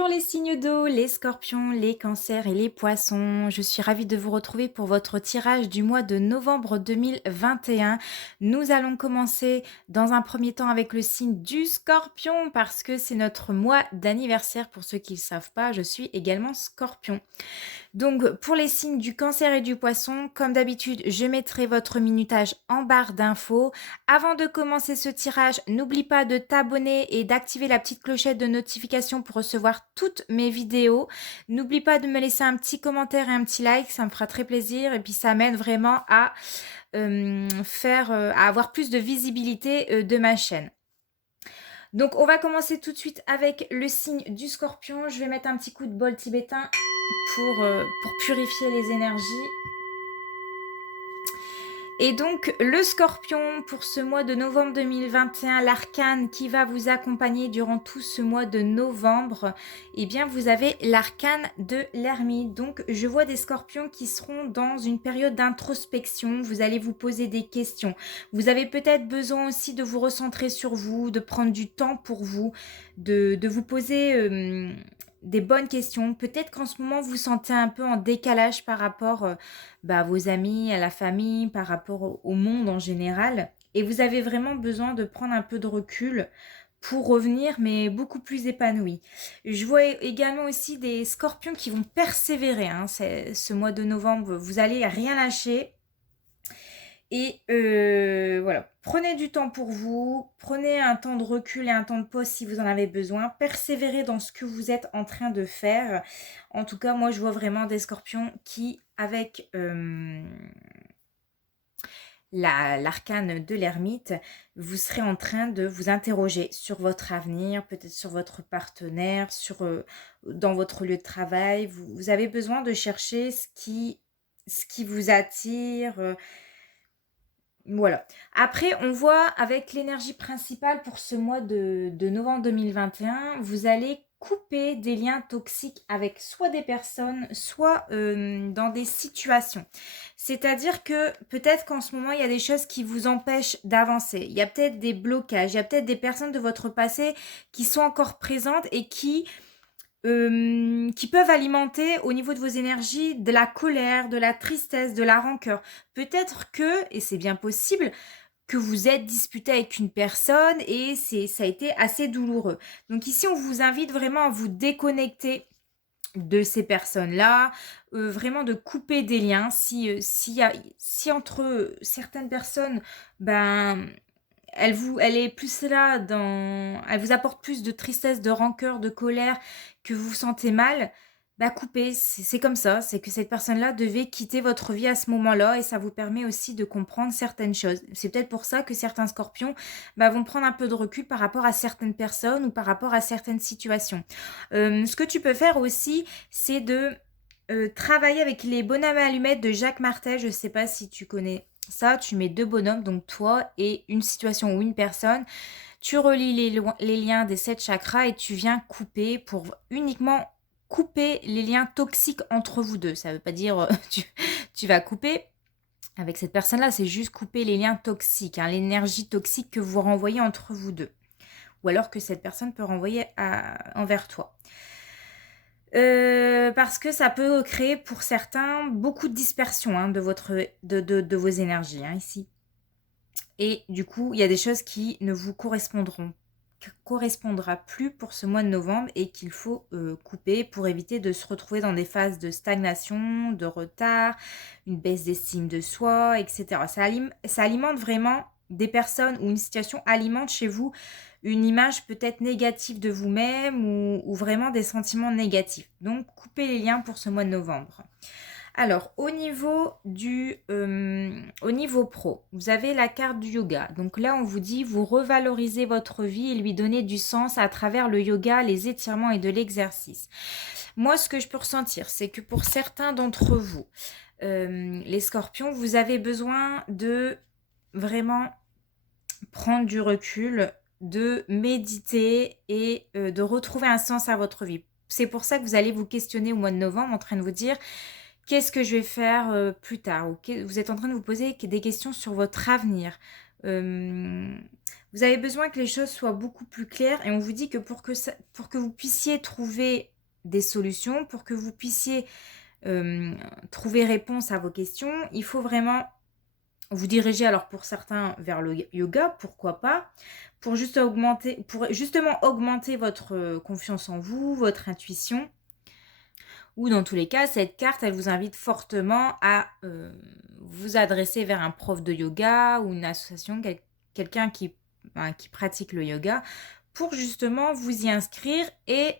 Bonjour les signes d'eau, les scorpions, les cancers et les poissons. Je suis ravie de vous retrouver pour votre tirage du mois de novembre 2021. Nous allons commencer dans un premier temps avec le signe du scorpion parce que c'est notre mois d'anniversaire. Pour ceux qui ne le savent pas, je suis également scorpion. Donc, pour les signes du cancer et du poisson, comme d'habitude, je mettrai votre minutage en barre d'infos. Avant de commencer ce tirage, n'oublie pas de t'abonner et d'activer la petite clochette de notification pour recevoir toutes mes vidéos. N'oublie pas de me laisser un petit commentaire et un petit like, ça me fera très plaisir et puis ça m'aide vraiment à à avoir plus de visibilité de ma chaîne. Donc, on va commencer tout de suite avec le signe du scorpion. Je vais mettre un petit coup de bol tibétain pour purifier les énergies. Et donc, le scorpion, pour ce mois de novembre 2021, l'arcane qui va vous accompagner durant tout ce mois de novembre, eh bien, vous avez l'arcane de l'ermite. Donc, je vois des scorpions qui seront dans une période d'introspection. Vous allez vous poser des questions. Vous avez peut-être besoin aussi de vous recentrer sur vous, de prendre du temps pour vous, de vous poser des bonnes questions. Peut-être qu'en ce moment, vous vous sentez un peu en décalage par rapport à vos amis, à la famille, par rapport au monde en général. Et vous avez vraiment besoin de prendre un peu de recul pour revenir, mais beaucoup plus épanoui. Je vois également aussi des scorpions qui vont persévérer. Ce mois de novembre, vous allez rien lâcher. Et voilà, prenez du temps pour vous, prenez un temps de recul et un temps de pause si vous en avez besoin, persévérez dans ce que vous êtes en train de faire. En tout cas, moi je vois vraiment des scorpions qui, avec l'arcane de l'ermite, vous serez en train de vous interroger sur votre avenir, peut-être sur votre partenaire, dans votre lieu de travail. Vous avez besoin de chercher ce qui vous attire. Voilà. Après, on voit avec l'énergie principale pour ce mois de novembre 2021, vous allez couper des liens toxiques avec soit des personnes, soit dans des situations. C'est-à-dire que peut-être qu'en ce moment, il y a des choses qui vous empêchent d'avancer. Il y a peut-être des blocages, il y a peut-être des personnes de votre passé qui sont encore présentes et qui peuvent alimenter au niveau de vos énergies de la colère, de la tristesse, de la rancœur. Peut-être que, et c'est bien possible, que vous êtes disputé avec une personne et ça a été assez douloureux. Donc ici, on vous invite vraiment à vous déconnecter de ces personnes-là, vraiment de couper des liens. Si entre certaines personnes, ben, elle est plus là elle vous apporte plus de tristesse, de rancœur, de colère, que vous vous sentez mal, bah coupez, c'est comme ça, c'est que cette personne-là devait quitter votre vie à ce moment-là et ça vous permet aussi de comprendre certaines choses. C'est peut-être pour ça que certains scorpions vont prendre un peu de recul par rapport à certaines personnes ou par rapport à certaines situations. Ce que tu peux faire aussi, c'est de travailler avec les bonhommes à allumettes de Jacques Martel. Je ne sais pas si tu connais ça, tu mets deux bonhommes, donc toi et une situation ou une personne. Tu relis les liens des 7 chakras et tu viens couper pour uniquement couper les liens toxiques entre vous deux. Ça ne veut pas dire tu vas couper avec cette personne-là, c'est juste couper les liens toxiques, l'énergie toxique que vous renvoyez entre vous deux. Ou alors que cette personne peut renvoyer envers toi. Parce que ça peut créer pour certains beaucoup de dispersion de vos énergies ici. Et du coup, il y a des choses qui ne vous correspondra plus pour ce mois de novembre et qu'il faut couper pour éviter de se retrouver dans des phases de stagnation, de retard, une baisse d'estime de soi, etc. Ça alimente vraiment des personnes ou une situation alimente chez vous une image peut-être négative de vous-même ou vraiment des sentiments négatifs. Donc, coupez les liens pour ce mois de novembre. Alors, au niveau pro, vous avez la carte du yoga. Donc là, on vous dit, vous revalorisez votre vie et lui donnez du sens à travers le yoga, les étirements et de l'exercice. Moi, ce que je peux ressentir, c'est que pour certains d'entre vous, les scorpions, vous avez besoin de vraiment prendre du recul, de méditer et de retrouver un sens à votre vie. C'est pour ça que vous allez vous questionner au mois de novembre en train de vous dire qu'est-ce que je vais faire plus tard. Vous êtes en train de vous poser des questions sur votre avenir. euh, vous avez besoin que les choses soient beaucoup plus claires et on vous dit que pour que vous puissiez trouver des solutions, pour que vous puissiez trouver réponse à vos questions, il faut vraiment vous diriger, alors pour certains vers le yoga, pourquoi pas, pour justement augmenter votre confiance en vous, votre intuition, ou dans tous les cas, cette carte, elle vous invite fortement à vous adresser vers un prof de yoga ou une association, quelqu'un qui pratique le yoga, pour justement vous y inscrire et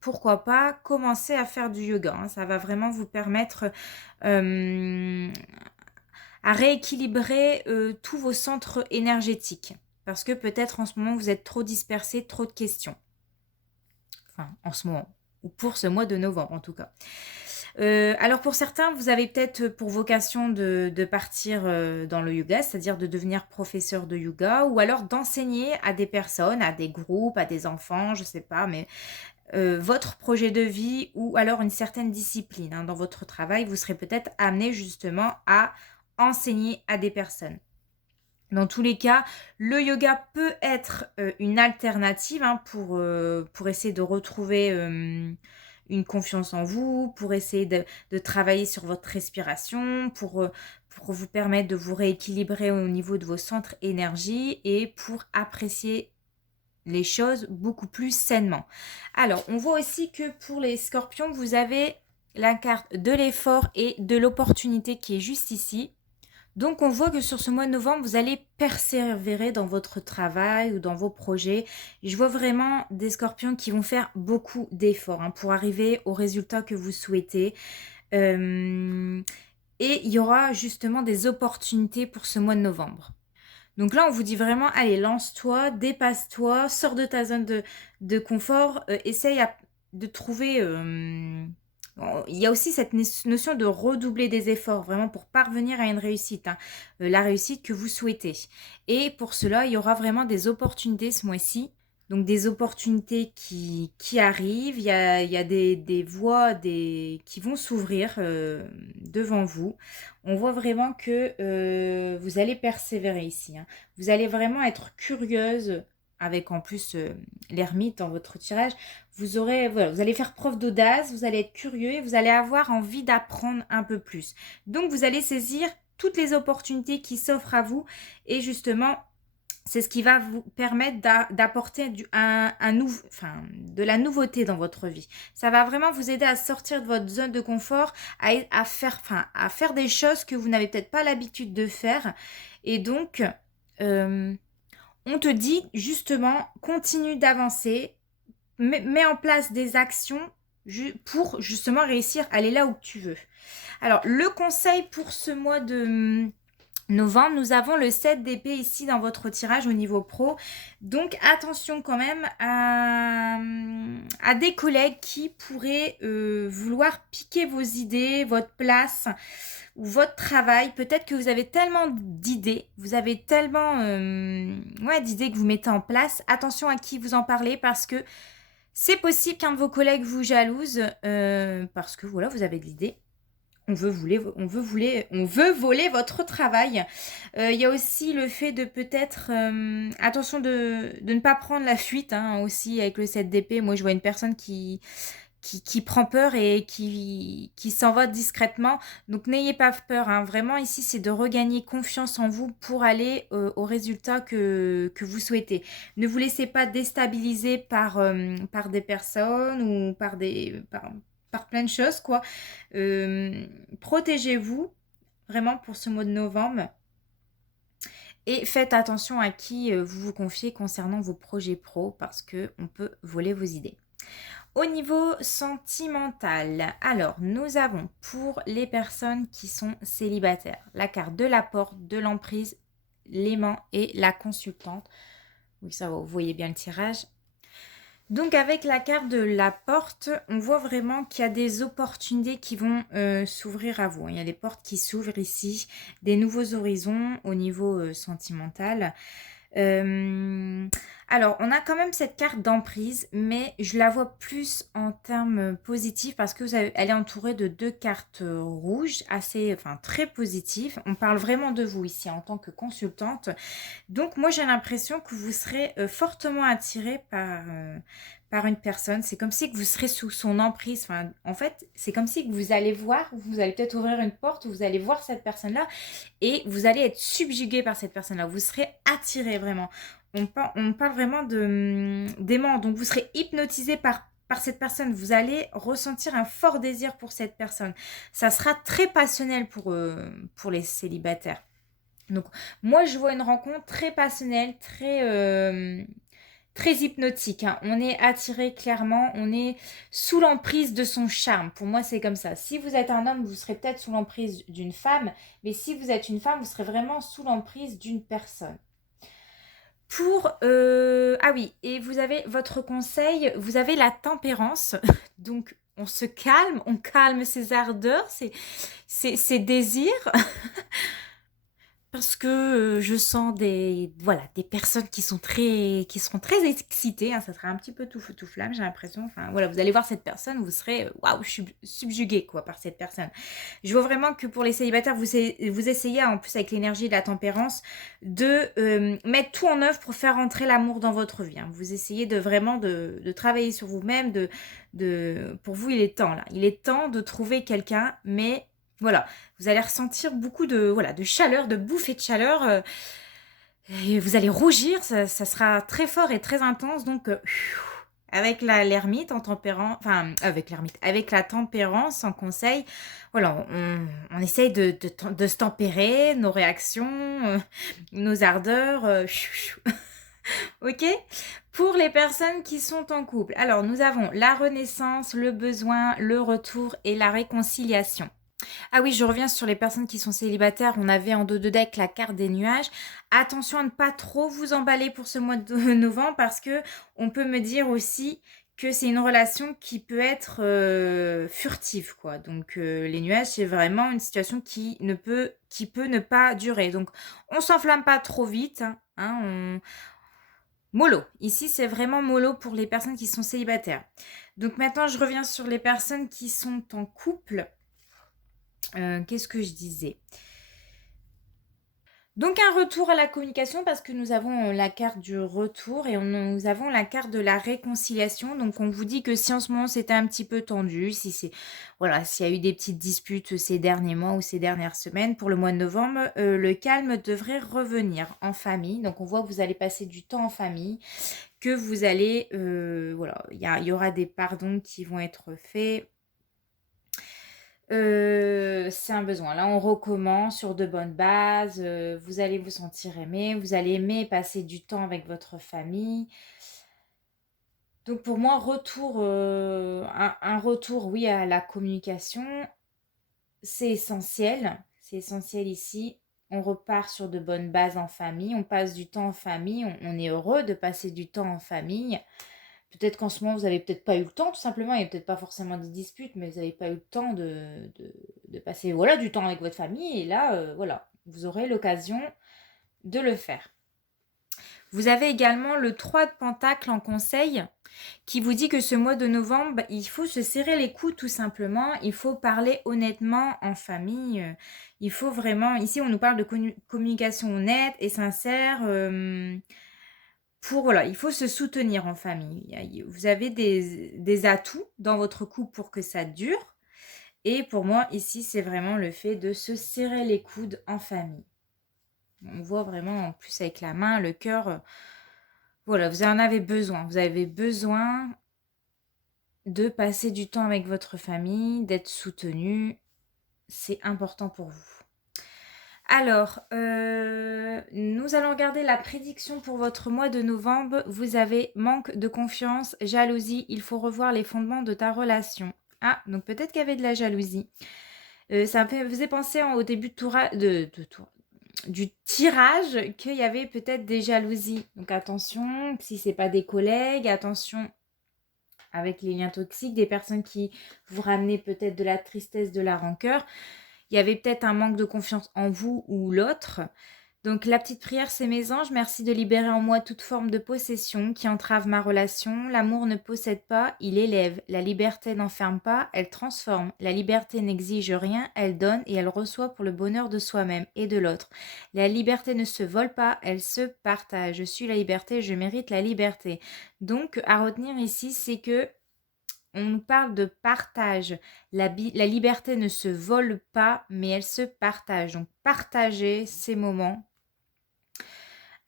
pourquoi pas commencer à faire du yoga. Hein. Ça va vraiment vous permettre à rééquilibrer tous vos centres énergétiques. Parce que peut-être en ce moment, vous êtes trop dispersés, trop de questions. Enfin, en ce moment, ou pour ce mois de novembre en tout cas. Alors pour certains, vous avez peut-être pour vocation de partir dans le yoga, c'est-à-dire de devenir professeur de yoga, ou alors d'enseigner à des personnes, à des groupes, à des enfants, je sais pas, mais votre projet de vie ou alors une certaine discipline. Hein, dans votre travail, vous serez peut-être amené justement à enseigner à des personnes. Dans tous les cas, le yoga peut être une alternative hein, pour essayer de retrouver une confiance en vous, pour essayer de travailler sur votre respiration, pour vous permettre de vous rééquilibrer au niveau de vos centres énergie et pour apprécier les choses beaucoup plus sainement. Alors, on voit aussi que pour les scorpions, vous avez la carte de l'effort et de l'opportunité qui est juste ici. Donc, on voit que sur ce mois de novembre, vous allez persévérer dans votre travail ou dans vos projets. Je vois vraiment des scorpions qui vont faire beaucoup d'efforts hein, pour arriver au résultat que vous souhaitez. Et il y aura justement des opportunités pour ce mois de novembre. Donc là, on vous dit vraiment, allez, lance-toi, dépasse-toi, sors de ta zone de confort, essaye de trouver... il y a aussi cette notion de redoubler des efforts, vraiment pour parvenir à une réussite, hein, la réussite que vous souhaitez. Et pour cela, il y aura vraiment des opportunités ce mois-ci. Donc des opportunités qui arrivent, il y a des voies qui vont s'ouvrir devant vous. On voit vraiment que vous allez persévérer ici. Hein. Vous allez vraiment être curieuse avec en plus l'ermite dans votre tirage. Voilà, vous allez faire preuve d'audace, vous allez être curieux et vous allez avoir envie d'apprendre un peu plus. Donc vous allez saisir toutes les opportunités qui s'offrent à vous et justement c'est ce qui va vous permettre d'apporter de la nouveauté dans votre vie. Ça va vraiment vous aider à sortir de votre zone de confort, à faire des choses que vous n'avez peut-être pas l'habitude de faire. Et donc, on te dit justement, continue d'avancer, mets en place des actions pour justement réussir à aller là où tu veux. Alors, le conseil pour ce mois de novembre, nous avons le 7 d'épée ici dans votre tirage au niveau pro. Donc attention quand même à des collègues qui pourraient vouloir piquer vos idées, votre place ou votre travail. Peut-être que vous avez tellement d'idées, vous avez tellement d'idées que vous mettez en place. Attention à qui vous en parlez parce que c'est possible qu'un de vos collègues vous jalouse parce que voilà, vous avez de l'idée. On veut voler votre travail. Il y a aussi le fait de peut-être... attention de ne pas prendre la fuite hein, aussi avec le 7 d'épée. Moi, je vois une personne qui prend peur et qui s'en va discrètement. Donc, n'ayez pas peur. Hein. Vraiment, ici, c'est de regagner confiance en vous pour aller au résultat que vous souhaitez. Ne vous laissez pas déstabiliser par des personnes ou par plein de choses, quoi. Protégez-vous vraiment pour ce mois de novembre et faites attention à qui vous vous confiez concernant vos projets pro parce qu'on peut voler vos idées. Au niveau sentimental, alors nous avons pour les personnes qui sont célibataires la carte de la porte, de l'emprise, l'aimant et la consultante. Oui, ça va, vous voyez bien le tirage. Donc avec la carte de la porte, on voit vraiment qu'il y a des opportunités qui vont s'ouvrir à vous. Il y a des portes qui s'ouvrent ici, des nouveaux horizons au niveau sentimental. Alors, on a quand même cette carte d'emprise, mais je la vois plus en termes positifs parce que elle est entourée de 2 cartes rouges, assez, enfin très positives. On parle vraiment de vous ici en tant que consultante. Donc moi, j'ai l'impression que vous serez fortement attiré par une personne. C'est comme si que vous serez sous son emprise. Enfin, en fait, c'est comme si que vous allez voir, vous allez peut-être ouvrir une porte, vous allez voir cette personne-là et vous allez être subjugué par cette personne-là. Vous serez attiré vraiment. On parle vraiment d'aimant. Donc vous serez hypnotisé par cette personne. Vous allez ressentir un fort désir pour cette personne. Ça sera très passionnel pour les célibataires. Donc, moi, je vois une rencontre très passionnelle, très hypnotique, hein. On est attiré clairement, on est sous l'emprise de son charme. Pour moi, c'est comme ça. Si vous êtes un homme, vous serez peut-être sous l'emprise d'une femme, mais si vous êtes une femme, vous serez vraiment sous l'emprise d'une personne. Ah oui, et vous avez votre conseil, vous avez la tempérance. Donc, on calme ses ardeurs, ses désirs. Parce que je sens des personnes qui seront très excitées, hein, ça sera un petit peu tout feu tout flamme, j'ai l'impression. Enfin, voilà, vous allez voir cette personne, vous serez waouh, subjugué quoi par cette personne. Je vois vraiment que pour les célibataires, vous essayez, en plus avec l'énergie de la tempérance, de mettre tout en œuvre pour faire entrer l'amour dans votre vie, hein. Vous essayez de vraiment de travailler sur vous-même, pour vous, il est temps là. Il est temps de trouver quelqu'un, mais voilà, vous allez ressentir beaucoup de chaleur, de bouffées de chaleur. Et vous allez rougir, ça sera très fort et très intense. Donc, avec l'ermite en tempérance, enfin, avec l'ermite, avec la tempérance en conseil, voilà, on essaye de se tempérer, nos réactions, nos ardeurs. Ok? Pour les personnes qui sont en couple. Alors, nous avons la renaissance, le besoin, le retour et la réconciliation. Ah oui, je reviens sur les personnes qui sont célibataires. On avait en dos de deck la carte des nuages. Attention à ne pas trop vous emballer pour ce mois de novembre parce que on peut me dire aussi que c'est une relation qui peut être furtive, quoi. Donc les nuages, c'est vraiment une situation qui peut ne pas durer. Donc on s'enflamme pas trop vite, hein, mollo. Ici, c'est vraiment mollo pour les personnes qui sont célibataires. Donc maintenant, je reviens sur les personnes qui sont en couple. Qu'est-ce que je disais? Donc un retour à la communication parce que nous avons la carte du retour et nous avons la carte de la réconciliation. Donc on vous dit que si en ce moment c'était un petit peu tendu, voilà, s'il y a eu des petites disputes ces derniers mois ou ces dernières semaines, pour le mois de novembre, le calme devrait revenir en famille. Donc on voit que vous allez passer du temps en famille, que vous allez, voilà, il y aura des pardons qui vont être faits. C'est un besoin. Là, on recommence sur de bonnes bases. Vous allez vous sentir aimé. Vous allez aimer passer du temps avec votre famille. Donc pour moi, un retour, oui, à la communication, c'est essentiel. C'est essentiel ici. On repart sur de bonnes bases en famille. On passe du temps en famille. On est heureux de passer du temps en famille. Peut-être qu'en ce moment, vous n'avez peut-être pas eu le temps, tout simplement. Il n'y a peut-être pas forcément des disputes, mais vous n'avez pas eu le temps de passer voilà, du temps avec votre famille. Et là, voilà, vous aurez l'occasion de le faire. Vous avez également le 3 de Pentacle en conseil qui vous dit que ce mois de novembre, il faut se serrer les coudes tout simplement. Il faut parler honnêtement en famille. Il faut vraiment... Ici, on nous parle de communication honnête et sincère. Voilà, il faut se soutenir en famille. Vous avez des atouts dans votre couple pour que ça dure. Et pour moi, ici, c'est vraiment le fait de se serrer les coudes en famille. On voit vraiment, en plus avec la main, le cœur. Voilà, vous en avez besoin. Vous avez besoin de passer du temps avec votre famille, d'être soutenu. C'est important pour vous. Alors, nous allons regarder la prédiction pour votre mois de novembre. Vous avez manque de confiance, jalousie. Il faut revoir les fondements de ta relation. Ah, donc peut-être qu'il y avait de la jalousie. Ça me faisait penser au début du tirage qu'il y avait peut-être des jalousies. Donc attention, si ce n'est pas des collègues, attention avec les liens toxiques, des personnes qui vous ramenaient peut-être de la tristesse, de la rancœur. Il y avait peut-être un manque de confiance en vous ou l'autre. Donc la petite prière, c'est mes anges, merci de libérer en moi toute forme de possession qui entrave ma relation. L'amour ne possède pas, il élève. La liberté n'enferme pas, elle transforme. La liberté n'exige rien, elle donne et elle reçoit pour le bonheur de soi-même et de l'autre. La liberté ne se vole pas, elle se partage. Je suis la liberté, je mérite la liberté. Donc à retenir ici, c'est que on nous parle de partage. La liberté ne se vole pas, mais elle se partage. Donc partagez ces moments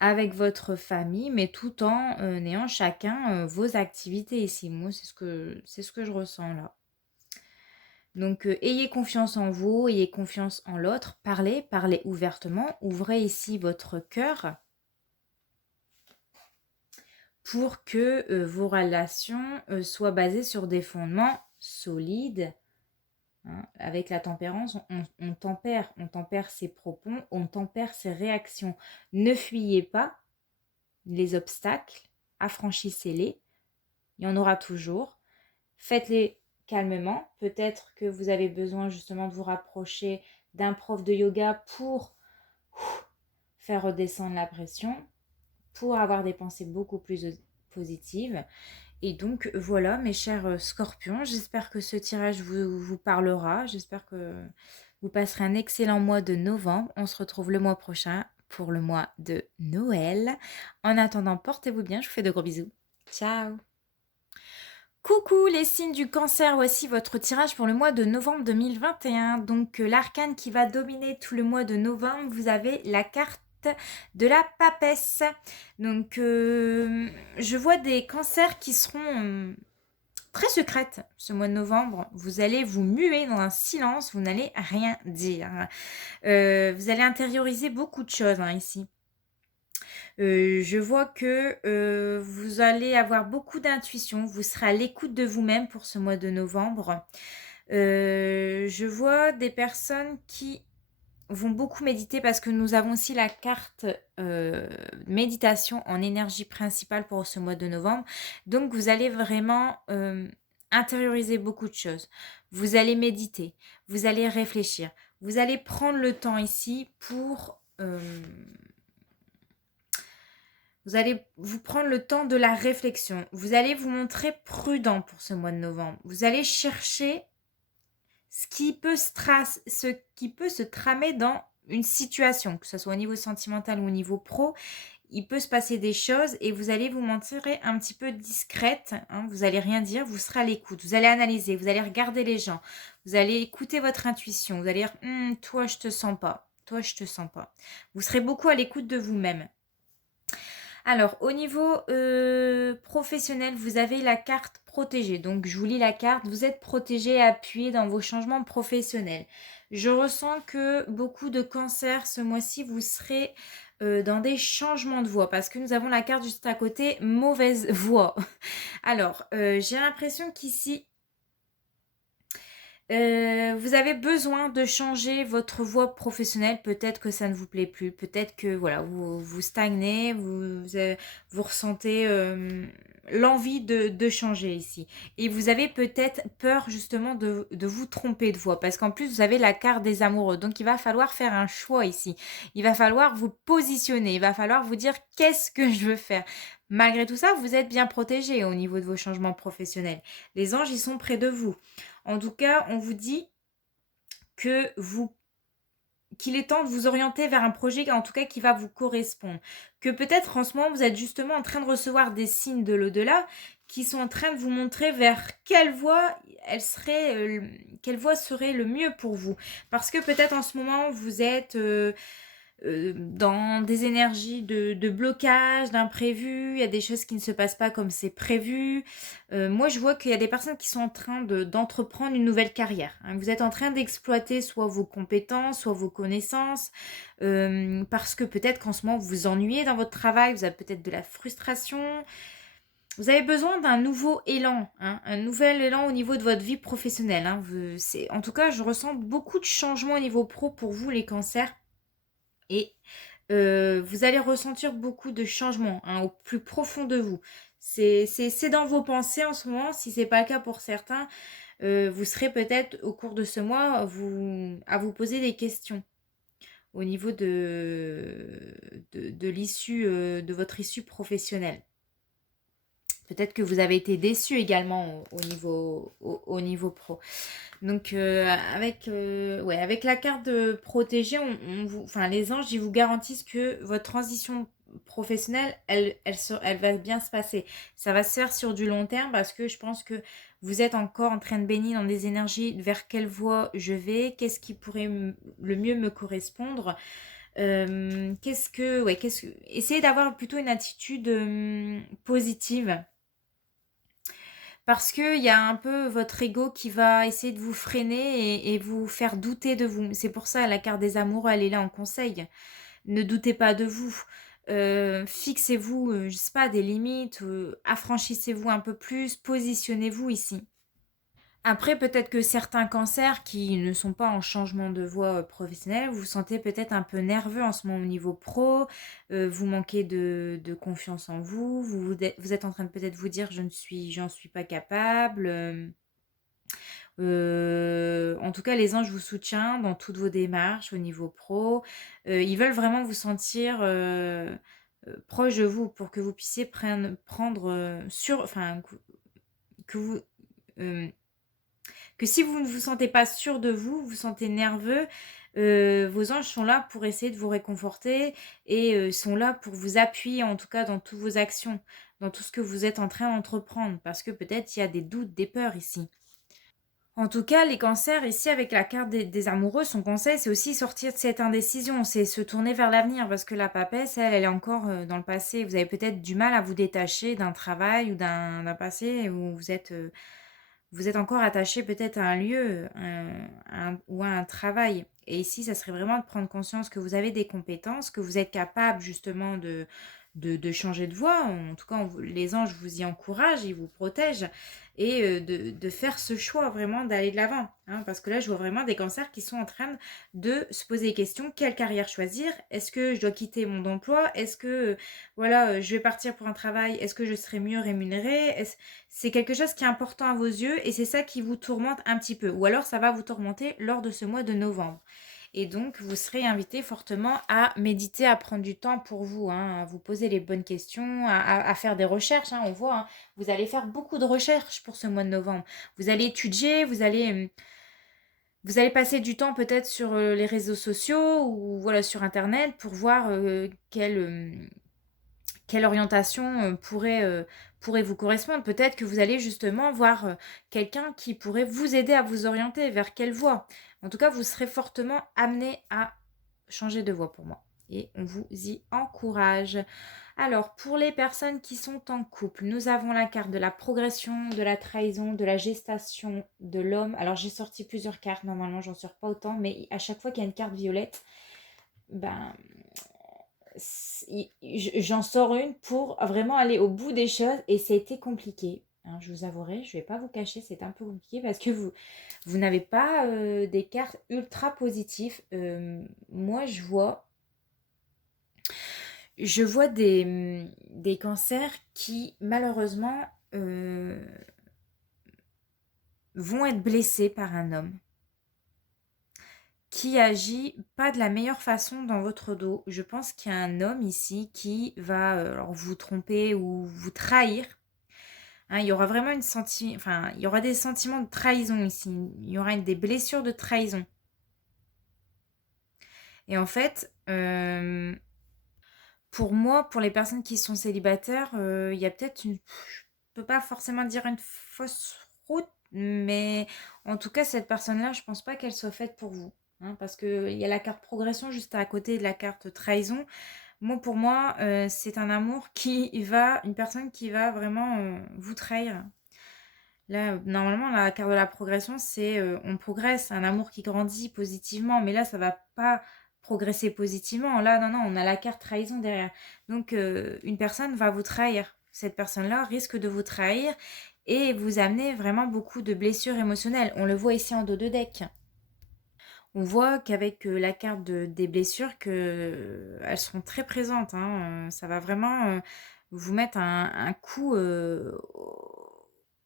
avec votre famille, mais tout en ayant chacun vos activités ici. Moi, c'est ce que je ressens là. Donc, ayez confiance en vous, ayez confiance en l'autre. Parlez, parlez ouvertement. Ouvrez ici votre cœur pour que vos relations soient basées sur des fondements solides. Hein. Avec la tempérance, on tempère ses propos, on tempère ses réactions. Ne fuyez pas les obstacles, affranchissez-les, il y en aura toujours. Faites-les calmement. Peut-être que vous avez besoin justement de vous rapprocher d'un prof de yoga pour faire redescendre la pression, pour avoir des pensées beaucoup plus positives. Et donc voilà mes chers scorpions, j'espère que ce tirage vous parlera, j'espère que vous passerez un excellent mois de novembre. On se retrouve le mois prochain pour le mois de Noël. En attendant, portez-vous bien, je vous fais de gros bisous. Ciao. Coucou les signes du cancer, voici votre tirage pour le mois de novembre 2021. Donc l'arcane qui va dominer tout le mois de novembre, vous avez la carte de la papesse. Donc je vois des cancers qui seront très secrètes ce mois de novembre. Vous allez vous muer dans un silence, vous n'allez rien dire. Vous allez intérioriser beaucoup de choses ici. Je vois que vous allez avoir beaucoup d'intuition, vous serez à l'écoute de vous-même pour ce mois de novembre. Je vois des personnes qui vont beaucoup méditer parce que nous avons aussi la carte méditation en énergie principale pour ce mois de novembre. Donc vous allez vraiment intérioriser beaucoup de choses. Vous allez méditer, vous allez réfléchir, vous allez prendre le temps ici pour... vous allez vous prendre le temps de la réflexion. Vous allez vous montrer prudent pour ce mois de novembre. Vous allez chercher ce qui peut se tramer dans une situation, que ce soit au niveau sentimental ou au niveau pro. Il peut se passer des choses et vous allez vous montrer un petit peu discrète. Vous n'allez rien dire, vous serez à l'écoute. Vous allez analyser, vous allez regarder les gens. Vous allez écouter votre intuition. Vous allez dire, toi, je te sens pas. Toi, je te sens pas. Vous serez beaucoup à l'écoute de vous-même. Alors, au niveau professionnel, vous avez la carte protégée. Donc, je vous lis la carte. Vous êtes protégé et appuyé dans vos changements professionnels. Je ressens que beaucoup de cancers, ce mois-ci, vous serez dans des changements de voie. Parce que nous avons la carte juste à côté, mauvaise voie. Alors, j'ai l'impression qu'ici, vous avez besoin de changer votre voie professionnelle. Peut-être que ça ne vous plaît plus. Peut-être que voilà, vous stagnez, vous ressentez l'envie de changer ici. Et vous avez peut-être peur justement de vous tromper de voie. Parce qu'en plus, vous avez la carte des amoureux. Donc, il va falloir faire un choix ici. Il va falloir vous positionner. Il va falloir vous dire qu'est-ce que je veux faire. Malgré tout ça, vous êtes bien protégé au niveau de vos changements professionnels. Les anges, ils sont près de vous. En tout cas, on vous dit qu'il est temps de vous orienter vers un projet en tout cas qui va vous correspondre. Que peut-être en ce moment, vous êtes justement en train de recevoir des signes de l'au-delà qui sont en train de vous montrer vers quelle voie serait le mieux pour vous. Parce que peut-être en ce moment, vous êtes... dans des énergies de blocage, d'imprévu, il y a des choses qui ne se passent pas comme c'est prévu. Moi, je vois qu'il y a des personnes qui sont en train d'entreprendre une nouvelle carrière. Vous êtes en train d'exploiter soit vos compétences, soit vos connaissances, parce que peut-être qu'en ce moment, vous vous ennuyez dans votre travail, vous avez peut-être de la frustration. Vous avez besoin d'un nouveau élan, un nouvel élan au niveau de votre vie professionnelle. En tout cas, je ressens beaucoup de changements au niveau pro pour vous, les cancers. Et vous allez ressentir beaucoup de changements au plus profond de vous. C'est dans vos pensées en ce moment. Si ce n'est pas le cas pour certains, vous serez peut-être au cours de ce mois à vous poser des questions. au niveau de l'issue, de votre issue professionnelle. Peut-être que vous avez été déçu également au niveau pro. Donc, ouais, avec la carte de protégée, enfin, les anges, ils vous garantissent que votre transition professionnelle, elle va bien se passer. Ça va se faire sur du long terme parce que je pense que vous êtes encore en train de baigner dans des énergies vers quelle voie je vais, qu'est-ce qui pourrait le mieux me correspondre. Ouais, essayez d'avoir plutôt une attitude positive parce qu'il y a un peu votre ego qui va essayer de vous freiner et vous faire douter de vous. C'est pour ça la carte des amoureux, elle est là en conseil. Ne doutez pas de vous. Fixez-vous, je sais pas, des limites, affranchissez-vous un peu plus, positionnez-vous ici. Après, peut-être que certains cancers qui ne sont pas en changement de voie professionnelle, vous vous sentez peut-être un peu nerveux en ce moment au niveau pro, vous manquez de confiance en vous, vous êtes en train de peut-être vous dire j'en suis pas capable. En tout cas, les anges vous soutiennent dans toutes vos démarches au niveau pro. Ils veulent vraiment vous sentir proche de vous pour que vous puissiez prendre enfin, que vous. euh, que si vous ne vous sentez pas sûr de vous, vous vous sentez nerveux, vos anges sont là pour essayer de vous réconforter et sont là pour vous appuyer en tout cas dans toutes vos actions, dans tout ce que vous êtes en train d'entreprendre, parce que peut-être il y a des doutes, des peurs ici. En tout cas, les cancers, ici, avec la carte des amoureux, son conseil, c'est aussi sortir de cette indécision, c'est se tourner vers l'avenir, parce que la papesse, elle est encore dans le passé. Vous avez peut-être du mal à vous détacher d'un travail ou d'un passé où vous êtes encore attaché peut-être à un lieu ou à un travail. Et ici, ça serait vraiment de prendre conscience que vous avez des compétences, que vous êtes capable justement de changer de voie. En tout cas, les anges vous y encouragent, ils vous protègent. Et de faire ce choix vraiment d'aller de l'avant. Hein, parce que là, je vois vraiment des cancers qui sont en train de se poser des questions. Quelle carrière choisir? Est-ce que je dois quitter mon emploi? Est-ce que voilà, je vais partir pour un travail? Est-ce que je serai mieux rémunérée? C'est quelque chose qui est important à vos yeux et c'est ça qui vous tourmente un petit peu. Ou alors ça va vous tourmenter lors de ce mois de novembre. Et donc, vous serez invité fortement à méditer, à prendre du temps pour vous, hein, à vous poser les bonnes questions, à faire des recherches. Hein, on voit, hein, vous allez faire beaucoup de recherches pour ce mois de novembre. Vous allez étudier, vous allez passer du temps peut-être sur les réseaux sociaux ou voilà sur Internet pour voir quelle orientation pourrait vous correspondre. Peut-être que vous allez justement voir quelqu'un qui pourrait vous aider à vous orienter vers quelle voie. En tout cas, vous serez fortement amené à changer de voie pour moi. Et on vous y encourage. Alors, pour les personnes qui sont en couple, nous avons la carte de la progression, de la trahison, de la gestation de l'homme. Alors, j'ai sorti plusieurs cartes. Normalement, j'en sors pas autant. Mais à chaque fois qu'il y a une carte violette, ben, j'en sors une pour vraiment aller au bout des choses et ça a été compliqué. Hein, je vous avouerai, je vais pas vous cacher, c'est un peu compliqué parce que vous n'avez pas des cartes ultra positives. Moi, je vois des cancers qui, malheureusement, euh, vont être blessés par un homme qui agit pas de la meilleure façon dans votre dos. Je pense qu'il y a un homme ici qui va alors vous tromper ou vous trahir. Hein, il y aura vraiment enfin, il y aura des sentiments de trahison ici. Il y aura des blessures de trahison. Et en fait, pour moi, pour les personnes qui sont célibataires, il y a peut-être je peux pas forcément dire une fausse route, mais en tout cas, cette personne-là, je pense pas qu'elle soit faite pour vous. Hein, parce qu'il y a la carte progression juste à côté de la carte trahison. Moi, pour moi, c'est un amour une personne qui va vraiment vous trahir. Là, normalement, la carte de la progression, c'est on progresse, un amour qui grandit positivement. Mais là, ça va pas progresser positivement. Là, non, non, on a la carte trahison derrière. Donc, une personne va vous trahir. Cette personne-là risque de vous trahir et vous amener vraiment beaucoup de blessures émotionnelles. On le voit ici en dos de deck. On voit qu'avec la carte des blessures, elles seront très présentes. Hein. Ça va vraiment vous mettre un coup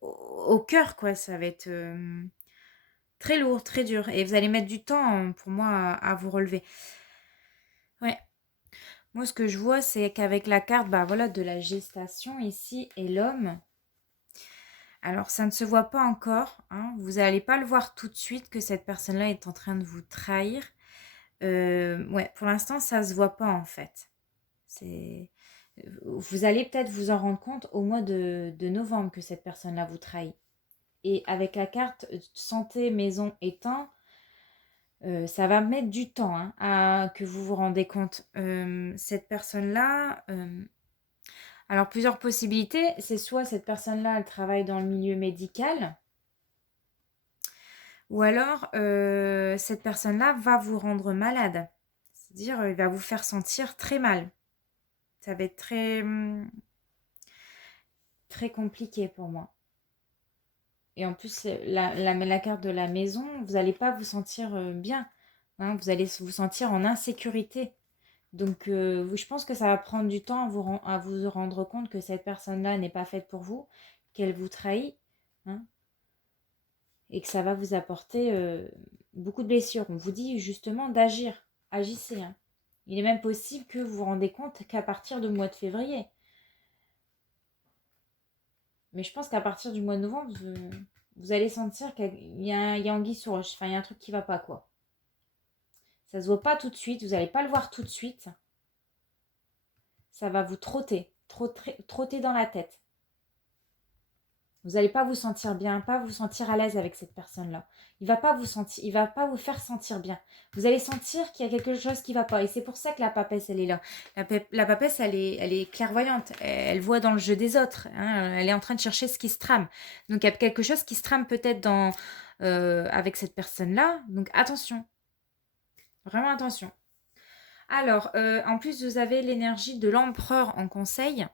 au cœur, quoi. Ça va être très lourd, très dur. Et vous allez mettre du temps, pour moi, à vous relever. Moi, ce que je vois, c'est qu'avec la carte, bah voilà, de la gestation ici et l'homme. Alors, ça ne se voit pas encore, hein. Vous n'allez pas le voir tout de suite que cette personne-là est en train de vous trahir. Ouais, pour l'instant, ça se voit pas en fait. C'est, vous allez peut-être vous en rendre compte au mois de novembre que cette personne-là vous trahit. Et avec la carte santé, maison et temps, ça va mettre du temps hein, à que vous vous rendez compte. Cette personne-là, alors plusieurs possibilités. C'est soit cette personne-là, elle travaille dans le milieu médical, ou alors cette personne-là va vous rendre malade. C'est-à-dire, il va vous faire sentir très mal. Ça va être très, très compliqué pour moi. Et en plus, la carte de la maison, vous n'allez pas vous sentir bien. Hein, vous allez vous sentir en insécurité. Donc, je pense que ça va prendre du temps à vous rendre compte que cette personne-là n'est pas faite pour vous, qu'elle vous trahit, hein, et que ça va vous apporter beaucoup de blessures. On vous dit justement d'agir. Agissez. Hein. Il est même possible que vous vous rendez compte qu'à partir du mois de février. Mais je pense qu'à partir du mois de novembre, vous allez sentir qu'il y a anguille sous roche. Enfin, il y a un truc qui va pas, quoi. Ça se voit pas tout de suite. Vous n'allez pas le voir tout de suite. Ça va vous trotter dans la tête. Vous n'allez pas vous sentir bien, pas vous sentir à l'aise avec cette personne-là. Il va pas vous faire sentir bien. Vous allez sentir qu'il y a quelque chose qui va pas. Et c'est pour ça que la papesse, elle est là. La papesse, elle est clairvoyante. Elle voit dans le jeu des autres. Hein. Elle est en train de chercher ce qui se trame. Donc il y a quelque chose qui se trame peut-être avec cette personne-là. Donc attention. Vraiment attention. Alors, en plus, vous avez l'énergie de l'empereur en conseil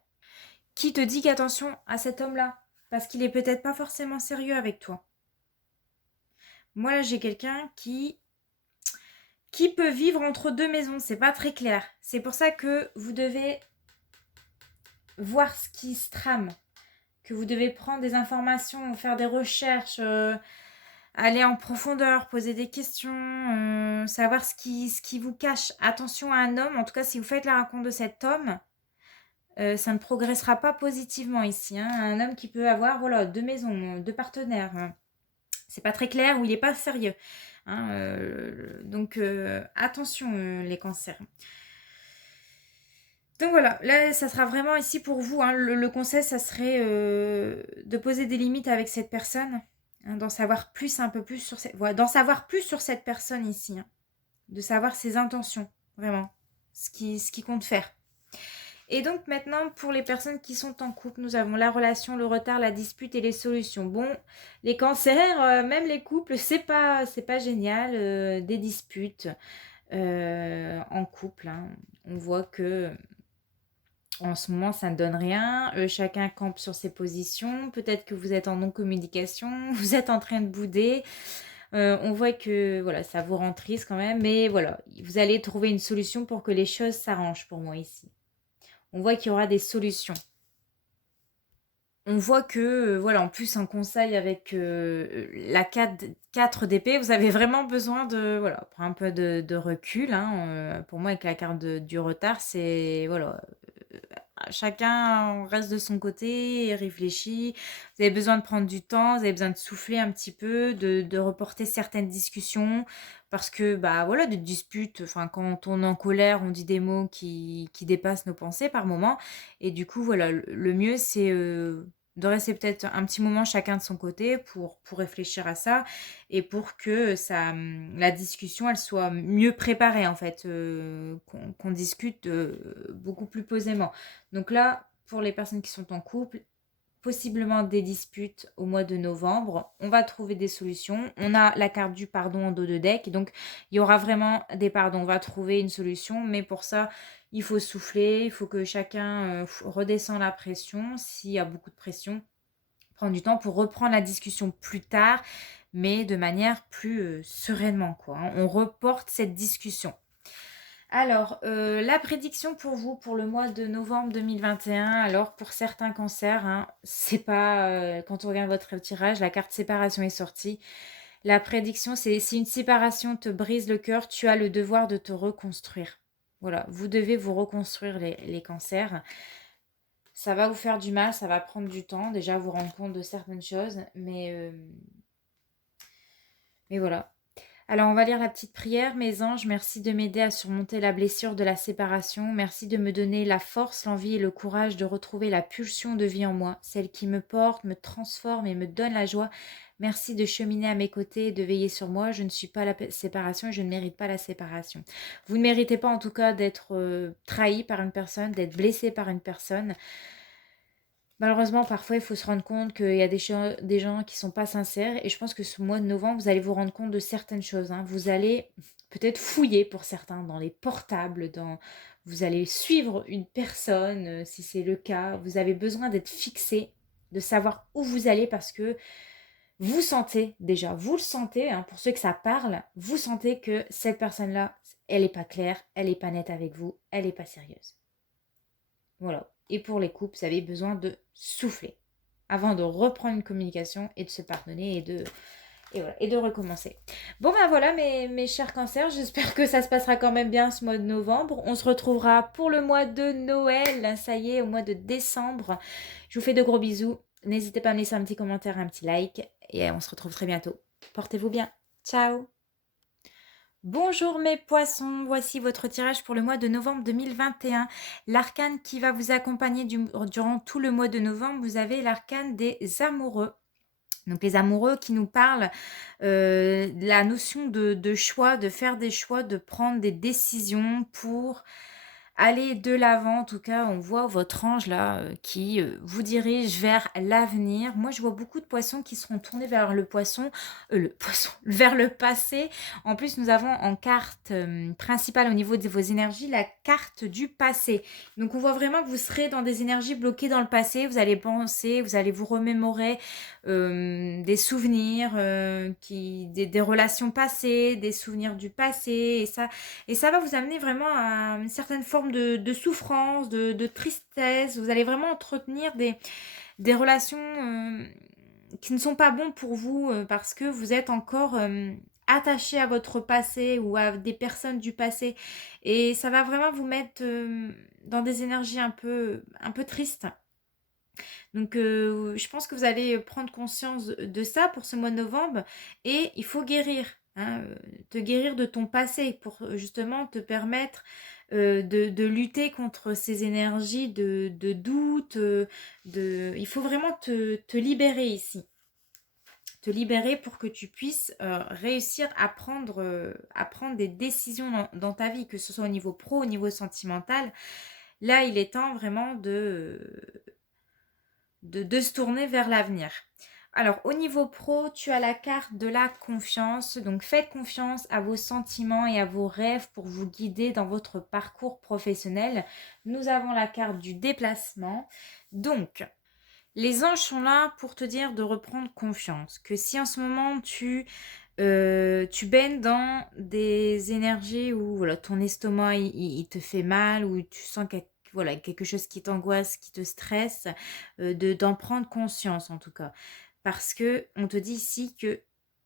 qui te dit qu'attention à cet homme-là. Parce qu'il est peut-être pas forcément sérieux avec toi. Moi, là, j'ai quelqu'un qui peut vivre entre deux maisons. C'est pas très clair. C'est pour ça que vous devez voir ce qui se trame. Que vous devez prendre des informations, faire des recherches, aller en profondeur, poser des questions, savoir ce qui vous cache. Attention à un homme. En tout cas, si vous faites la rencontre de cet homme, ça ne progressera pas positivement ici. Hein. Un homme qui peut avoir voilà, deux maisons, deux partenaires. C'est pas très clair ou il n'est pas sérieux. Hein, donc attention les cancers. Donc voilà, là ça sera vraiment ici pour vous. Hein, le conseil, ça serait de poser des limites avec cette personne, hein, d'en savoir plus un peu plus sur voilà, d'en savoir plus sur cette personne ici, hein, de savoir ses intentions, vraiment, ce qui compte faire. Et donc maintenant, pour les personnes qui sont en couple, nous avons la relation, le retard, la dispute et les solutions. Bon, les cancers, même les couples, c'est pas génial, des disputes en couple. Hein. On voit que en ce moment, ça ne donne rien. Chacun campe sur ses positions. Peut-être que vous êtes en non-communication, vous êtes en train de bouder. On voit que voilà, ça vous rend triste quand même, mais voilà, vous allez trouver une solution pour que les choses s'arrangent pour moi ici. On voit qu'il y aura des solutions. On voit que, voilà, en plus, un conseil avec la 4 d'épée, vous avez vraiment besoin de, voilà, prendre un peu de recul. Hein, pour moi, avec la carte du retard, c'est, voilà, chacun reste de son côté et réfléchit. Vous avez besoin de prendre du temps, vous avez besoin de souffler un petit peu, de reporter certaines discussions. Parce que, bah voilà, des disputes, enfin, quand on est en colère, on dit des mots qui dépassent nos pensées par moment. Et du coup, voilà, le mieux, c'est de rester peut-être un petit moment chacun de son côté pour réfléchir à ça et pour que la discussion, elle soit mieux préparée, en fait, qu'on discute beaucoup plus posément. Donc là, pour les personnes qui sont en couple, possiblement des disputes au mois de novembre. On va trouver des solutions. On a la carte du pardon en dos de deck. Donc, il y aura vraiment des pardons. On va trouver une solution. Mais pour ça, il faut souffler. Il faut que chacun redescende la pression. S'il y a beaucoup de pression, prendre du temps pour reprendre la discussion plus tard. Mais de manière plus sereinement, quoi. Hein. On reporte cette discussion. Alors, la prédiction pour vous pour le mois de novembre 2021, alors pour certains cancers, hein, c'est pas quand on regarde votre tirage, la carte séparation est sortie. La prédiction, c'est si une séparation te brise le cœur, tu as le devoir de te reconstruire. Voilà, vous devez vous reconstruire les cancers. Ça va vous faire du mal, ça va prendre du temps, déjà vous rendre compte de certaines choses, mais voilà. Alors, on va lire la petite prière. Mes anges, merci de m'aider à surmonter la blessure de la séparation. Merci de me donner la force, l'envie et le courage de retrouver la pulsion de vie en moi, celle qui me porte, me transforme et me donne la joie. Merci de cheminer à mes côtés et de veiller sur moi. Je ne suis pas la séparation et je ne mérite pas la séparation. Vous ne méritez pas en tout cas d'être trahi par une personne, d'être blessé par une personne. Malheureusement, parfois, il faut se rendre compte qu'il y a des gens qui ne sont pas sincères. Et je pense que ce mois de novembre, vous allez vous rendre compte de certaines choses, hein. Vous allez peut-être fouiller pour certains dans les portables, vous allez suivre une personne, si c'est le cas. Vous avez besoin d'être fixé, de savoir où vous allez parce que vous sentez déjà, vous le sentez, hein, pour ceux que ça parle, vous sentez que cette personne-là, elle n'est pas claire, elle n'est pas nette avec vous, elle n'est pas sérieuse. Voilà. Et pour les couples, vous avez besoin de souffler avant de reprendre une communication et de se pardonner et de recommencer. Bon ben voilà mes chers cancers, j'espère que ça se passera quand même bien ce mois de novembre. On se retrouvera pour le mois de Noël, ça y est, au mois de décembre. Je vous fais de gros bisous. N'hésitez pas à me laisser un petit commentaire, un petit like et on se retrouve très bientôt. Portez-vous bien. Ciao. Bonjour mes poissons, voici votre tirage pour le mois de novembre 2021. L'arcane qui va vous accompagner durant tout le mois de novembre, vous avez l'arcane des amoureux. Donc les amoureux qui nous parlent de la notion de choix, de faire des choix, de prendre des décisions pour aller de l'avant. En tout cas, on voit votre ange là qui vous dirige vers l'avenir. Moi, je vois beaucoup de poissons qui seront tournés vers le poisson, vers le passé. En plus, nous avons en carte principale au niveau de vos énergies la carte du passé. Donc, on voit vraiment que vous serez dans des énergies bloquées dans le passé. Vous allez penser, vous allez vous remémorer des souvenirs, des relations passées, des souvenirs du passé. Et ça va vous amener vraiment à une certaine forme de souffrance, de tristesse. Vous allez vraiment entretenir des relations qui ne sont pas bonnes pour vous parce que vous êtes encore attaché à votre passé ou à des personnes du passé. Et ça va vraiment vous mettre dans des énergies un peu tristes. Donc, je pense que vous allez prendre conscience de ça pour ce mois de novembre et il faut guérir, hein, te guérir de ton passé pour justement te permettre de lutter contre ces énergies de doute. Il faut vraiment te libérer ici. Te libérer pour que tu puisses réussir à prendre des décisions dans ta vie, que ce soit au niveau pro, au niveau sentimental. Là, il est temps vraiment de se tourner vers l'avenir. Alors, au niveau pro, tu as la carte de la confiance. Donc, faites confiance à vos sentiments et à vos rêves pour vous guider dans votre parcours professionnel. Nous avons la carte du déplacement. Donc, les anges sont là pour te dire de reprendre confiance. Que si en ce moment, tu baignes dans des énergies où voilà, ton estomac il te fait mal, ou tu sens quelque chose qui t'angoisse, qui te stresse, d'en prendre conscience en tout cas. Parce que on te dit ici que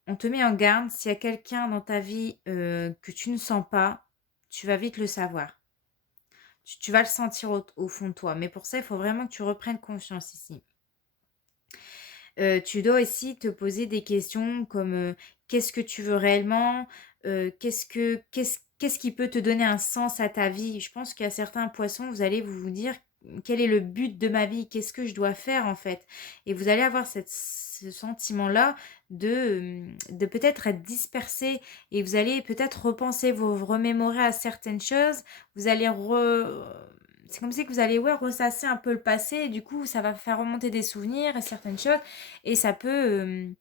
on te met en garde, s'il y a quelqu'un dans ta vie que tu ne sens pas, tu vas vite le savoir. Tu vas le sentir au fond de toi. Mais pour ça, il faut vraiment que tu reprennes confiance ici. Tu dois aussi te poser des questions comme qu'est-ce que tu veux réellement, qu'est-ce qui peut te donner un sens à ta vie. Je pense qu'il y a certains poissons, vous allez vous dire quel est le but de ma vie, qu'est-ce que je dois faire en fait. Et vous allez avoir ce sentiment-là de peut-être être dispersé et vous allez peut-être repenser, vous remémorer à certaines choses. Vous allez c'est comme si que vous allez ressasser un peu le passé et du coup ça va faire remonter des souvenirs et certaines choses et ça peut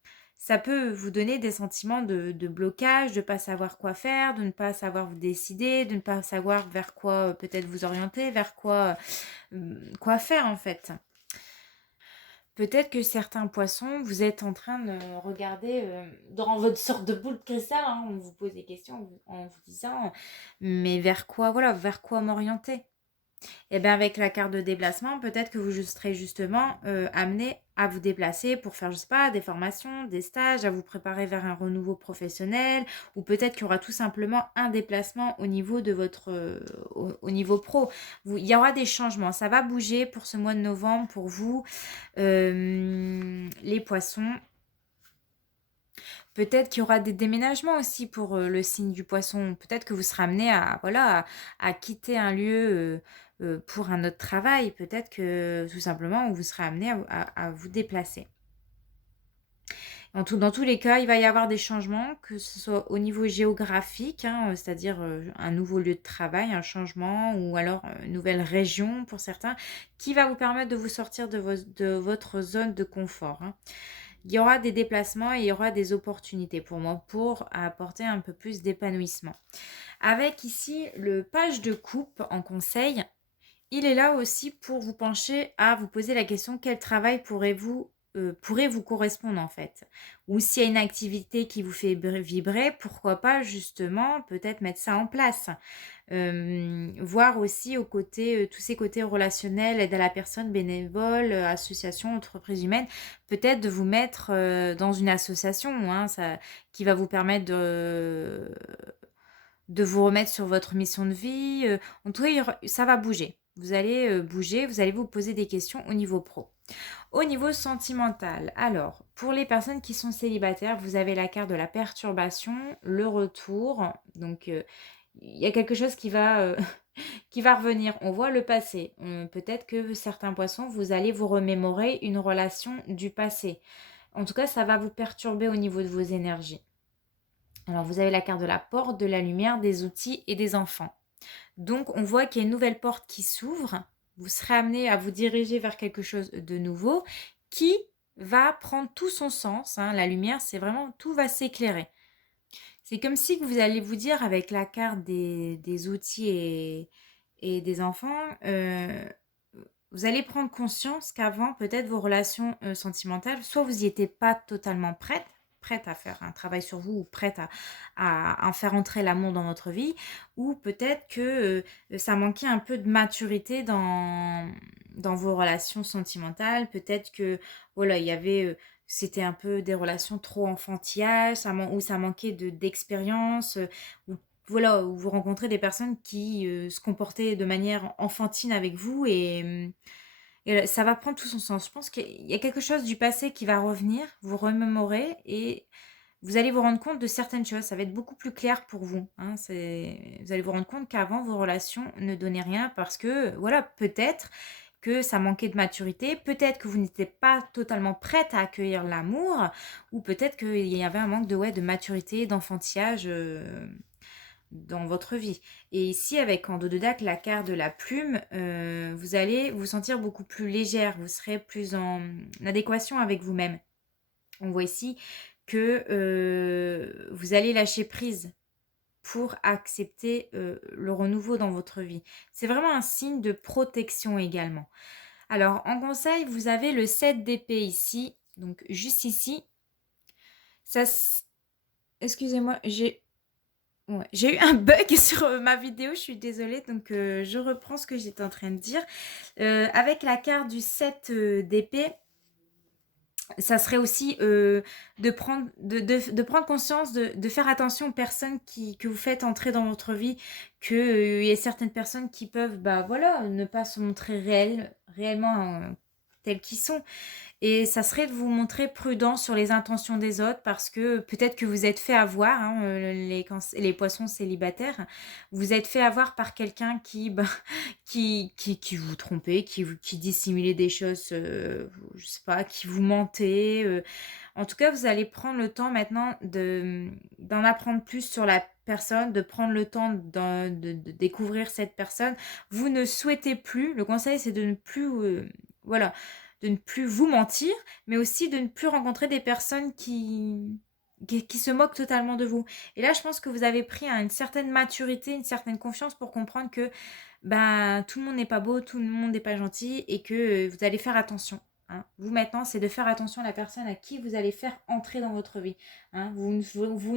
vous donner des sentiments de blocage, de ne pas savoir quoi faire, de ne pas savoir vous décider, de ne pas savoir vers quoi peut-être vous orienter, vers quoi faire en fait. Peut-être que certains poissons, vous êtes en train de regarder dans votre sorte de boule de cristal, hein, on vous pose des questions en vous disant mais vers quoi m'orienter. Et bien avec la carte de déplacement, peut-être que vous serez justement amené à vous déplacer pour faire, je sais pas, des formations, des stages, à vous préparer vers un renouveau professionnel, ou peut-être qu'il y aura tout simplement un déplacement au niveau de votre, au niveau pro. Il y aura des changements, ça va bouger pour ce mois de novembre pour vous, les poissons. Peut-être qu'il y aura des déménagements aussi pour le signe du poisson. Peut-être que vous serez amené à, voilà, à quitter un lieu pour un autre travail. Peut-être que tout simplement, vous serez amené à vous déplacer. Dans tous les cas, il va y avoir des changements, que ce soit au niveau géographique, hein, c'est-à-dire un nouveau lieu de travail, un changement, ou alors une nouvelle région pour certains, qui va vous permettre de vous sortir de votre zone de confort, hein. Il y aura des déplacements et il y aura des opportunités pour moi pour apporter un peu plus d'épanouissement. Avec ici le page de coupe en conseil, il est là aussi pour vous pencher à vous poser la question quel travail pourrait vous correspondre en fait. Ou s'il y a une activité qui vous fait vibrer, pourquoi pas justement peut-être mettre ça en place. Voir aussi tous ces côtés relationnels, aide à la personne, bénévole, association, entreprise humaine, peut-être de vous mettre dans une association, hein, qui va vous permettre de vous remettre sur votre mission de vie. En tout cas, ça va bouger. Vous allez bouger, vous allez vous poser des questions au niveau pro. Au niveau sentimental, alors, pour les personnes qui sont célibataires, vous avez la carte de la perturbation, le retour. Donc, il y a quelque chose qui va, qui va revenir. On voit le passé. Peut-être que certains poissons, vous allez vous remémorer une relation du passé. En tout cas, ça va vous perturber au niveau de vos énergies. Alors, vous avez la carte de la porte, de la lumière, des outils et des enfants. Donc, on voit qu'il y a une nouvelle porte qui s'ouvre. Vous serez amené à vous diriger vers quelque chose de nouveau qui va prendre tout son sens, hein. La lumière, c'est vraiment tout va s'éclairer. C'est comme si vous allez vous dire avec la carte des outils et des enfants, vous allez prendre conscience qu'avant, peut-être vos relations sentimentales, soit vous n'y étiez pas totalement prête à faire un travail sur vous ou prête à en faire entrer l'amour dans votre vie, ou peut-être que ça manquait un peu de maturité dans vos relations sentimentales, peut-être que voilà, il y avait c'était un peu des relations trop enfantillages, où ça manquait d'expérience, ou voilà, où vous rencontrez des personnes qui se comportaient de manière enfantine avec vous et ça va prendre tout son sens. Je pense qu'il y a quelque chose du passé qui va revenir, vous remémorer et vous allez vous rendre compte de certaines choses. Ça va être beaucoup plus clair pour vous, hein. Vous allez vous rendre compte qu'avant, vos relations ne donnaient rien parce que, voilà, peut-être que ça manquait de maturité, peut-être que vous n'étiez pas totalement prête à accueillir l'amour, ou peut-être qu'il y avait un manque de, ouais, de maturité, d'enfantillage dans votre vie. Et ici, avec en dos de dac, la carte de la plume, vous allez vous sentir beaucoup plus légère, vous serez plus en adéquation avec vous-même. On voit ici que vous allez lâcher prise pour accepter le renouveau dans votre vie. C'est vraiment un signe de protection également. Alors, en conseil, vous avez le 7 d'épée ici, donc juste ici. Ça, excusez-moi, j'ai eu un bug sur ma vidéo, je suis désolée, donc je reprends ce que j'étais en train de dire. Avec la carte du 7 d'épée, ça serait aussi de prendre conscience, de faire attention aux personnes que vous faites entrer dans votre vie, qu'il y a certaines personnes qui peuvent, bah voilà, ne pas se montrer réellement telles qu'ils sont. Et ça serait de vous montrer prudent sur les intentions des autres parce que peut-être que vous êtes fait avoir, hein, les poissons célibataires, vous êtes fait avoir par quelqu'un qui vous trompait, qui dissimulait des choses, je sais pas, qui vous mentait. En tout cas, vous allez prendre le temps maintenant d'en apprendre plus sur la personne, de prendre le temps de découvrir cette personne. Vous ne souhaitez plus, le conseil c'est de ne plus, voilà, de ne plus vous mentir, mais aussi de ne plus rencontrer des personnes qui se moquent totalement de vous. Et là, je pense que vous avez pris une certaine maturité, une certaine confiance pour comprendre que ben, tout le monde n'est pas beau, tout le monde n'est pas gentil et que vous allez faire attention, hein. Vous maintenant, c'est de faire attention à la personne à qui vous allez faire entrer dans votre vie, hein. Vous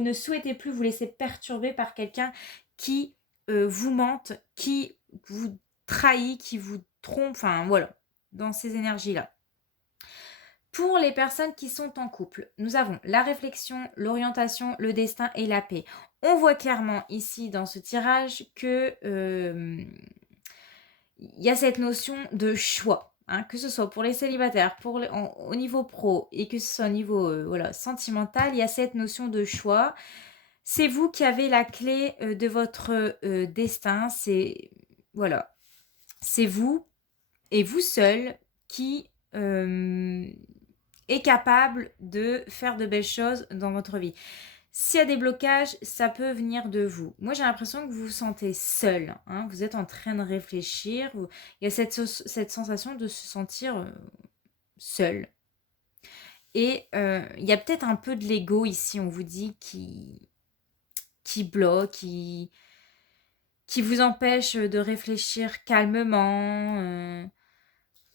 ne souhaitez plus vous laisser perturber par quelqu'un qui vous mente, qui vous trahit, qui vous trompe, enfin voilà, dans ces énergies-là. Pour les personnes qui sont en couple, nous avons la réflexion, l'orientation, le destin et la paix. On voit clairement ici dans ce tirage que il y a cette notion de choix, hein, que ce soit pour les célibataires, au niveau pro et que ce soit au niveau voilà, sentimental, il y a cette notion de choix. C'est vous qui avez la clé de votre destin. Voilà, c'est vous et vous seul qui est capable de faire de belles choses dans votre vie. S'il y a des blocages, ça peut venir de vous. Moi, j'ai l'impression que vous vous sentez seul, hein. Vous êtes en train de réfléchir. Il y a cette sensation de se sentir seul. Et il y a peut-être un peu de l'ego ici, on vous dit, qui bloque, qui vous empêche de réfléchir calmement.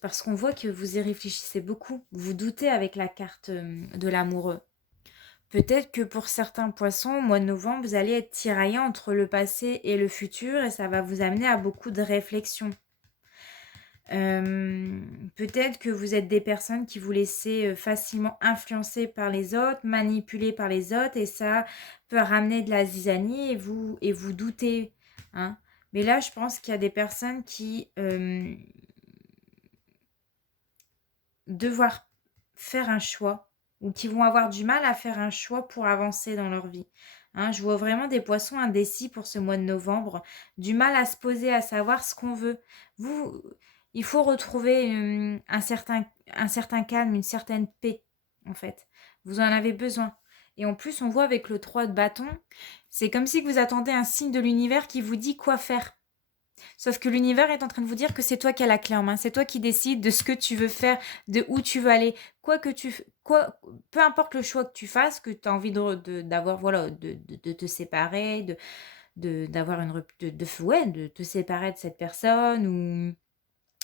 Parce qu'on voit que vous y réfléchissez beaucoup. Vous doutez avec la carte de l'amoureux. Peut-être que pour certains poissons, au mois de novembre, vous allez être tiraillé entre le passé et le futur et ça va vous amener à beaucoup de réflexion. Peut-être que vous êtes des personnes qui vous laissez facilement influencer par les autres, manipuler par les autres et ça peut ramener de la zizanie et vous doutez, hein. Mais là, je pense qu'il y a des personnes qui devoir faire un choix ou qui vont avoir du mal à faire un choix pour avancer dans leur vie. Hein, je vois vraiment des poissons indécis pour ce mois de novembre, du mal à se poser, à savoir ce qu'on veut. Il faut retrouver un certain calme, une certaine paix, en fait. Vous en avez besoin. Et en plus, on voit avec le 3 de bâton, c'est comme si vous attendez un signe de l'univers qui vous dit quoi faire. Sauf que l'univers est en train de vous dire que c'est toi qui as la clé en main, c'est toi qui décides de ce que tu veux faire, de où tu veux aller, peu importe le choix que tu fasses, que tu as envie d'avoir, voilà, de te séparer, d'avoir une ouais, de te séparer de cette personne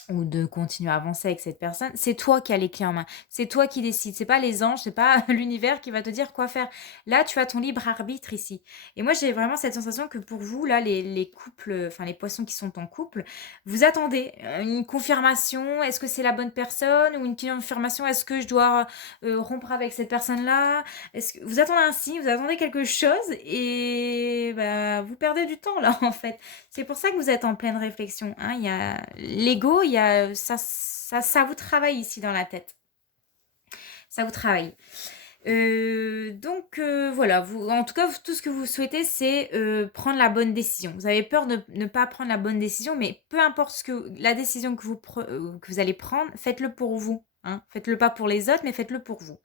ou de continuer à avancer avec cette personne, c'est toi qui as les clés en main. C'est toi qui décides. C'est pas les anges, c'est pas l'univers qui va te dire quoi faire. Là, tu as ton libre arbitre ici. Et moi, j'ai vraiment cette sensation que pour vous, là, les couples, enfin les poissons qui sont en couple, vous attendez une confirmation. Est-ce que c'est la bonne personne ou une confirmation? Est-ce que je dois rompre avec cette personne-là? Est-ce que vous attendez un signe, vous attendez quelque chose et bah, vous perdez du temps là en fait. C'est pour ça que vous êtes en pleine réflexion, hein. Il y a l'ego, il y a ça vous travaille ici dans la tête. Ça vous travaille. Donc voilà, en tout cas, tout ce que vous souhaitez, c'est prendre la bonne décision. Vous avez peur de ne pas prendre la bonne décision, mais peu importe la décision que vous allez prendre, faites-le pour vous. Hein. Faites-le pas pour les autres, mais faites-le pour vous.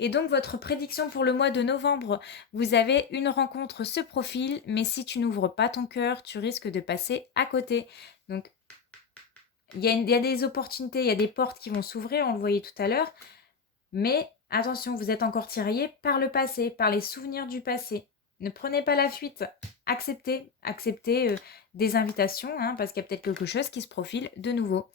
Et donc, votre prédiction pour le mois de novembre, vous avez une rencontre se profile, mais si tu n'ouvres pas ton cœur, tu risques de passer à côté. Donc, il y a des opportunités, il y a des portes qui vont s'ouvrir, on le voyait tout à l'heure, mais attention, vous êtes encore tiraillé par le passé, par les souvenirs du passé. Ne prenez pas la fuite. Acceptez des invitations, hein, parce qu'il y a peut-être quelque chose qui se profile de nouveau.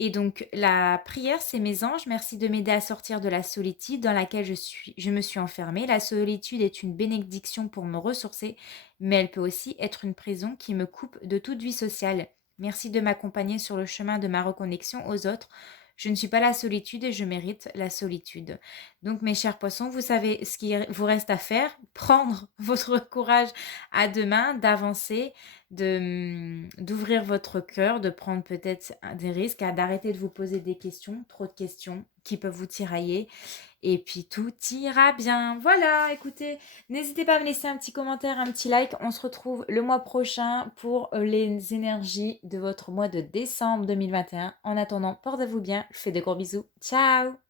Et donc, la prière, c'est mes anges, merci de m'aider à sortir de la solitude dans laquelle je me suis enfermée. La solitude est une bénédiction pour me ressourcer, mais elle peut aussi être une prison qui me coupe de toute vie sociale. Merci de m'accompagner sur le chemin de ma reconnexion aux autres. Je ne suis pas la solitude et je mérite la solitude. Donc, mes chers poissons, vous savez ce qu'il vous reste à faire, prendre votre courage à deux mains, d'avancer, d'ouvrir votre cœur, de prendre peut-être des risques, d'arrêter de vous poser des questions, trop de questions qui peuvent vous tirailler. Et puis tout ira bien. Voilà, écoutez, n'hésitez pas à me laisser un petit commentaire, un petit like. On se retrouve le mois prochain pour les énergies de votre mois de décembre 2021. En attendant, portez-vous bien. Je vous fais de gros bisous. Ciao!